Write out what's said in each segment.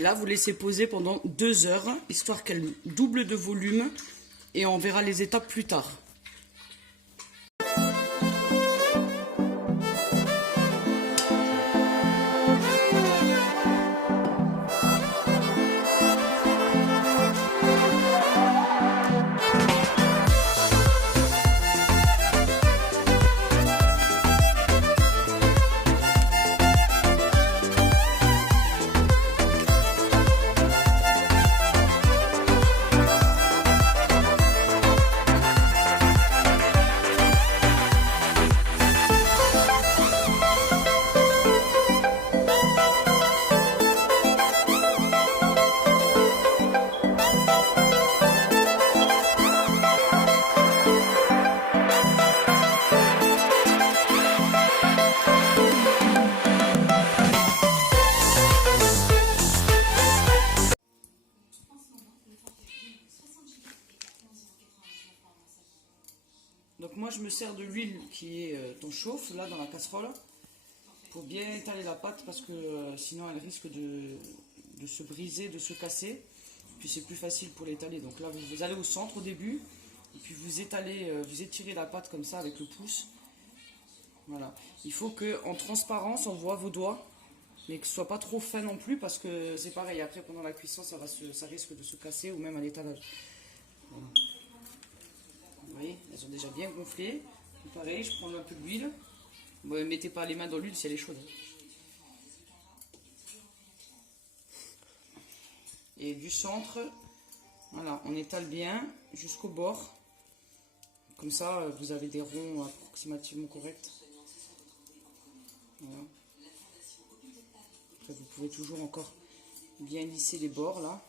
Et là, vous laissez poser pendant 2 heures, histoire qu'elle double de volume. Et on verra les étapes plus tard. Donc moi je me sers de l'huile qui est en chauffe là dans la casserole pour bien étaler la pâte parce que sinon elle risque de se briser, de se casser. Puis c'est plus facile pour l'étaler. Donc là vous allez au centre au début et puis vous étalez, vous étirez la pâte comme ça avec le pouce. Voilà. Il faut qu'en transparence on voit vos doigts, mais que ce soit pas trop fin non plus parce que c'est pareil. Après pendant la cuisson ça risque de se casser ou même à l'étalage. Voilà. Vous voyez, elles ont déjà bien gonflé. Pareil, je prends un peu d'huile. Bon, ne mettez pas les mains dans l'huile si elle est chaude. Et du centre, voilà, on étale bien jusqu'au bord. Comme ça, vous avez des ronds approximativement corrects. Voilà. Après, vous pouvez toujours encore bien lisser les bords là.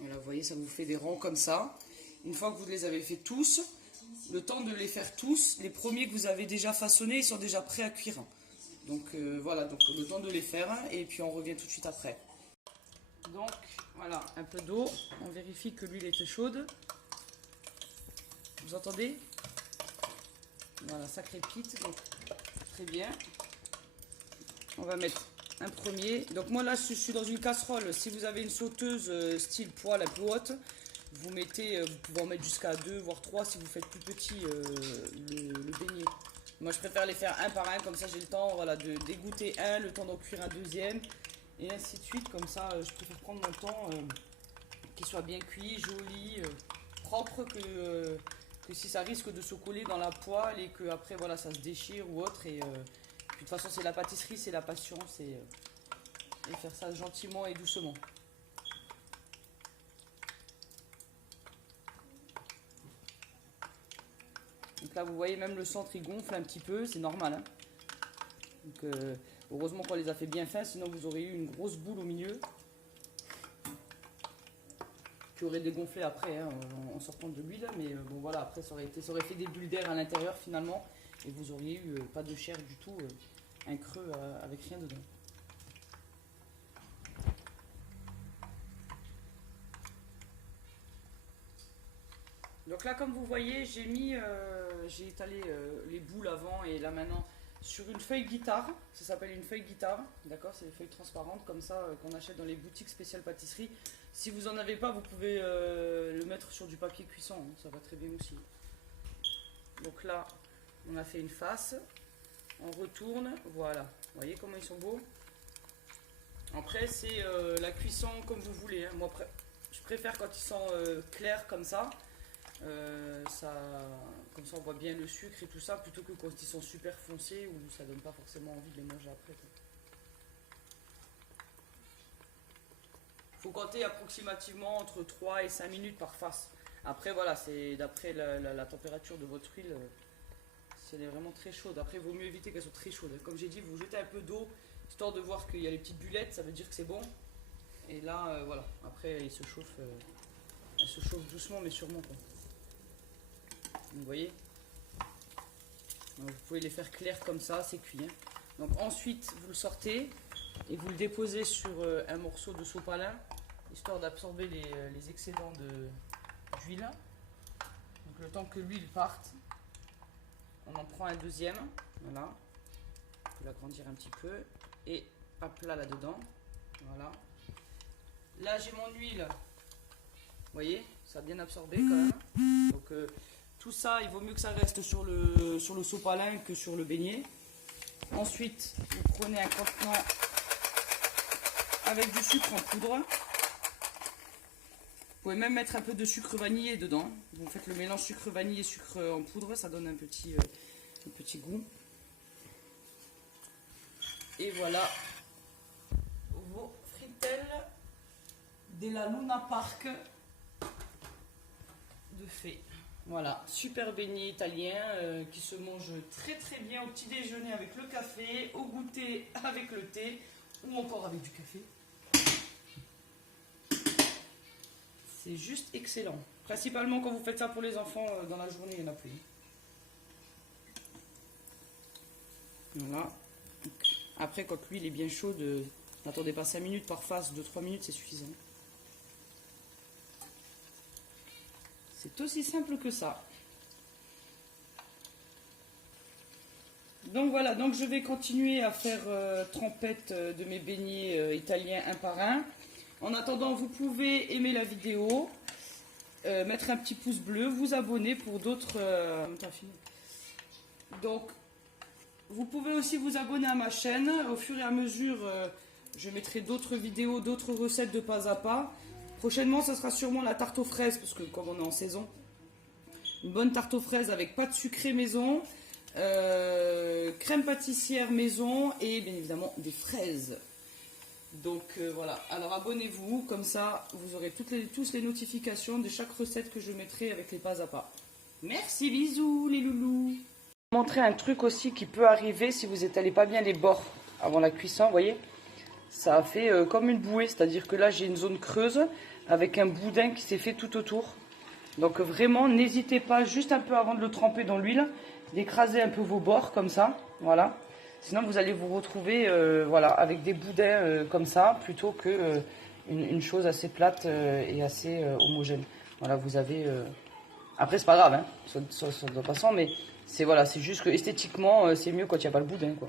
Voilà, vous voyez, ça vous fait des ronds comme ça. Une fois que vous les avez fait tous, le temps de les faire tous, les premiers que vous avez déjà façonnés, ils sont déjà prêts à cuire. Donc voilà, donc le temps de les faire et puis on revient tout de suite après. Donc voilà, un peu d'eau, on vérifie que l'huile était chaude. Vous entendez? Voilà, ça crépite, donc très bien. On va mettre un premier. Donc moi là je suis dans une casserole. Si vous avez une sauteuse style poêle un peu haute, vous mettez, vous pouvez en mettre jusqu'à 2 voire 3 si vous faites plus petit le beignet. Moi je préfère les faire un par un, comme ça j'ai le temps, voilà, de dégoûter un, le temps d'en cuire un deuxième et ainsi de suite. Comme ça je préfère prendre mon temps, qu'il soit bien cuit, joli, propre, que si ça risque de se coller dans la poêle et que après voilà ça se déchire ou autre. Et de toute façon, c'est la pâtisserie, c'est la patience et faire ça gentiment et doucement. Donc là, vous voyez, même le centre, il gonfle un petit peu, c'est normal. Hein. Donc, heureusement qu'on les a fait bien fins, sinon vous auriez eu une grosse boule au milieu qui aurait dégonflé après hein, en sortant de l'huile. Mais bon, voilà, après, ça aurait fait des bulles d'air à l'intérieur finalement. Et vous auriez eu pas de chair du tout, un creux avec rien dedans. Donc là, comme vous voyez, j'ai étalé les boules avant et là maintenant sur une feuille guitare. Ça s'appelle une feuille guitare, d'accord? C'est des feuilles transparentes comme ça qu'on achète dans les boutiques spéciales pâtisserie. Si vous en avez pas, vous pouvez le mettre sur du papier cuisson, hein, ça va très bien aussi. Donc là, on a fait une face, on retourne, voilà. Vous voyez comment ils sont beaux? Après, c'est la cuisson comme vous voulez. Hein. Moi, je préfère quand ils sont clairs comme ça. Comme ça on voit bien le sucre et tout ça, plutôt que quand ils sont super foncés où ça donne pas forcément envie de les manger après. Il faut compter approximativement entre 3 et 5 minutes par face. Après voilà, c'est d'après la température de votre huile, si elle est vraiment très chaude. Après il vaut mieux éviter qu'elle soit très chaude. Comme j'ai dit, vous jetez un peu d'eau, histoire de voir qu'il y a les petites bullettes, ça veut dire que c'est bon. Et là voilà, après elle se chauffe doucement mais sûrement quoi. Vous voyez, donc, vous pouvez les faire clairs comme ça, c'est cuit. Hein. Donc ensuite vous le sortez et vous le déposez sur un morceau de sopalin, histoire d'absorber les excédents d'huile. Donc le temps que l'huile parte, on en prend un deuxième, voilà. peux l'agrandir un petit peu. Et à plat là-dedans. Voilà. Là, j'ai mon huile. Vous voyez, ça a bien absorbé quand même. Donc, tout ça, il vaut mieux que ça reste sur le sopalin que sur le beignet. Ensuite, vous prenez un contenant avec du sucre en poudre. Vous pouvez même mettre un peu de sucre vanillé dedans. Vous faites le mélange sucre vanillé, sucre en poudre, ça donne un petit goût. Et voilà vos frittelles de la Luna Park de fée. Voilà, super beignet italien qui se mange très très bien au petit déjeuner avec le café, au goûter avec le thé ou encore avec du café. C'est juste excellent. Principalement quand vous faites ça pour les enfants dans la journée, il n'y en a plus. Voilà. Après, quand l'huile est bien chaude, n'attendez pas 5 minutes par face, 2-3 minutes, c'est suffisant. C'est aussi simple que ça. Donc voilà, donc je vais continuer à faire trempette de mes beignets italiens un par un. En attendant, vous pouvez aimer la vidéo, mettre un petit pouce bleu, vous abonner pour d'autres... Donc, vous pouvez aussi vous abonner à ma chaîne. Au fur et à mesure, je mettrai d'autres vidéos, d'autres recettes de pas à pas. Prochainement, ce sera sûrement la tarte aux fraises, parce que comme on est en saison, une bonne tarte aux fraises avec pâte sucrée maison, crème pâtissière maison et bien évidemment des fraises. Donc voilà, alors abonnez-vous, comme ça vous aurez tous les notifications de chaque recette que je mettrai avec les pas à pas. Merci, bisous les loulous. Je vais vous montrer un truc aussi qui peut arriver si vous étalez pas bien les bords avant la cuisson, vous voyez. Ça a fait comme une bouée, c'est-à-dire que là j'ai une zone creuse avec un boudin qui s'est fait tout autour. Donc vraiment, n'hésitez pas, juste un peu avant de le tremper dans l'huile, d'écraser un peu vos bords comme ça, voilà. Sinon vous allez vous retrouver voilà, avec des boudins comme ça, plutôt que une chose assez plate et assez homogène. Voilà, vous avez... Après c'est pas grave, hein, ça doit pas sans, mais c'est voilà, c'est juste que esthétiquement c'est mieux quand il n'y a pas le boudin, quoi.